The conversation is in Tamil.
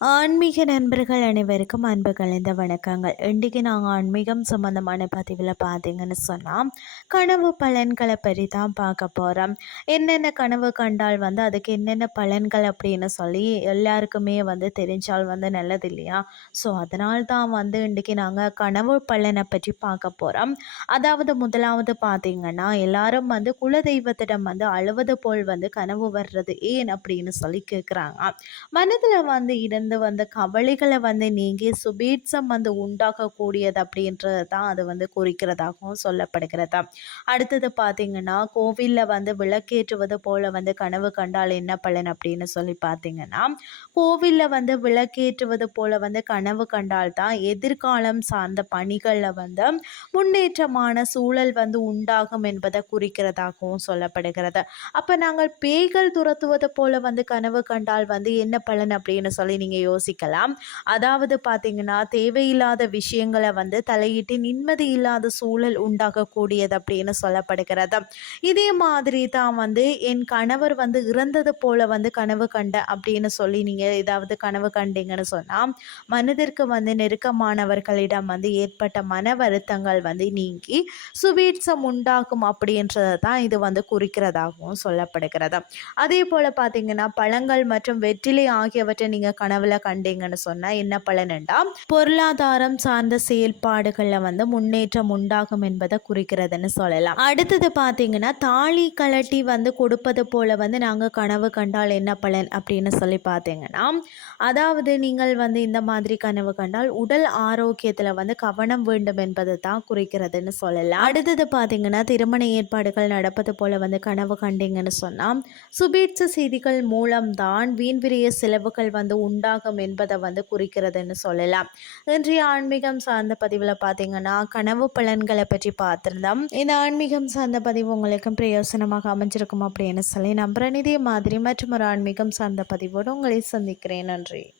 ஆன்மீக நண்பர்கள் அனைவருக்கும் அன்பு கலந்த வணக்கங்கள். இன்றைக்கி நாங்கள் ஆன்மீகம் சம்மந்தமான பதிவில் பார்த்தீங்கன்னு சொன்னால் கனவு பலன்களை பற்றி தான் பார்க்க போகிறோம் என்னென்ன கனவு கண்டால் வந்து அதுக்கு என்னென்ன பலன்கள் அப்படின்னு சொல்லி எல்லாருக்குமே வந்து தெரிஞ்சால் வந்து நல்லது இல்லையா? ஸோ அதனால் தான் வந்து இன்றைக்கி நாங்கள் கனவு பலனை பற்றி பார்க்க போகிறோம் அதாவது முதலாவது பார்த்தீங்கன்னா எல்லாரும் வந்து குலதெய்வத்திடம் வந்து அழுவது போல் வந்து கனவு வர்றது ஏன் அப்படின்னு சொல்லி கேட்குறாங்க மனதில் வந்து இருந்து வந்து கவலைகளை வந்து நீங்கி சுபீட்சம் வந்து உண்டாக்கக்கூடியது அப்படின்றது தான் அது வந்து குறிக்கிறதாகவும் சொல்லப்படுகிறது. அடுத்தது பார்த்திங்கன்னா கோவிலில் வந்து விளக்கேற்றுவது போல் வந்து கனவு கண்டால் என்ன பலன் அப்படின்னு சொல்லி பார்த்தீங்கன்னா கோவிலில் வந்து விளக்கேற்றுவது போல் வந்து கனவு கண்டால் தான் எதிர்காலம் சார்ந்த பணிகளில் வந்து முன்னேற்றமான சூழல் வந்து உண்டாகும் என்பதை குறிக்கிறதாகவும் சொல்லப்படுகிறது. அப்போ நாங்கள் பேய்கள் துரத்துவது போல வந்து கனவு கண்டால் வந்து என்ன பலன் அப்படின்னு சொல்லி நீங்கள் யோசிக்கலாம். அதாவது பார்த்தீங்கன்னா தேவையில்லாத விஷயங்களை வந்து தலையிட்டு நிம்மதி இல்லாத சூழல் உண்டாகக்கூடியது அப்படின்னு சொல்லப்படுகிறது. இதே மாதிரி தான் வந்து என் கணவர் வந்து இறந்தது போல வந்து கனவு கண்ட அப்படின்னு சொல்லி நீங்கள் ஏதாவது கனவு கண்டீங்கன்னு சொன்னால் மனதிற்கு வந்து நெருக்கமானவர்களிடம் வந்து ஏற்பட்ட மன வருத்தங்கள் வந்து நீங்கி சுவீட்சம் உண்டாகும் அப்படின்றத தான் இது வந்து குறிக்கிறதாகவும் சொல்லப்படுகிறது. அதே போல் பார்த்தீங்கன்னா பழங்கள் மற்றும் வெற்றிலை ஆகியவற்றை நீங்கள் கனவுல கண்டீங்கன்னு சொன்னால் என்ன பலனண்டா பொருளாதாரம் சார்ந்த செயல்பாடுகளில் வந்து முன்னேற்றம் உண்டாகும் என்பதை குறிக்கிறதுன்னு சொல்லலாம். அடுத்தது பார்த்தீங்கன்னா தாலி கலட்டி வந்து கொடுப்பது போல வந்து நாங்கள் கனவு கண்டால் என்ன பலன் அப்படின்னு சொல்லி பார்த்தீங்கன்னா அதாவது நீங்கள் வந்து இந்த மாதிரி கனவு கண்டால் உடல் ஆரோக்கியத்தில் வந்து கவனம் வேண்டும் என்பது தான் குறிக்கிறதுன்னு சொல்லலாம். அடுத்தது பார்த்தீங்கன்னா திருமண ஏற்பாடுகள் நடப்பது போல வந்து கனவு கண்டீங்கன்னு சொன்னால் சுபீட்ச செய்திகள் மூலம்தான் வீண்விரிய செலவுகள் வந்து உண்டாகும் என்பதை வந்து குறிக்கிறதுன்னு சொல்லலாம். இன்றைய ஆன்மீகம் சார்ந்த பதிவில் பார்த்தீங்கன்னா கனவு பலன்களை பற்றி பார்த்துருந்தோம். இந்த ஆன்மீகம் சார்ந்த பதிவு உங்களுக்கும் பிரயோசனமாக அமைஞ்சிருக்கும் அப்படின்னு சொல்லி நம்புறேன். இதே மாதிரி மற்றும் ஒரு ஆன்மீகம் சார்ந்த பதிவோடு உங்களை சந்திக்கிறேன். நன்றி.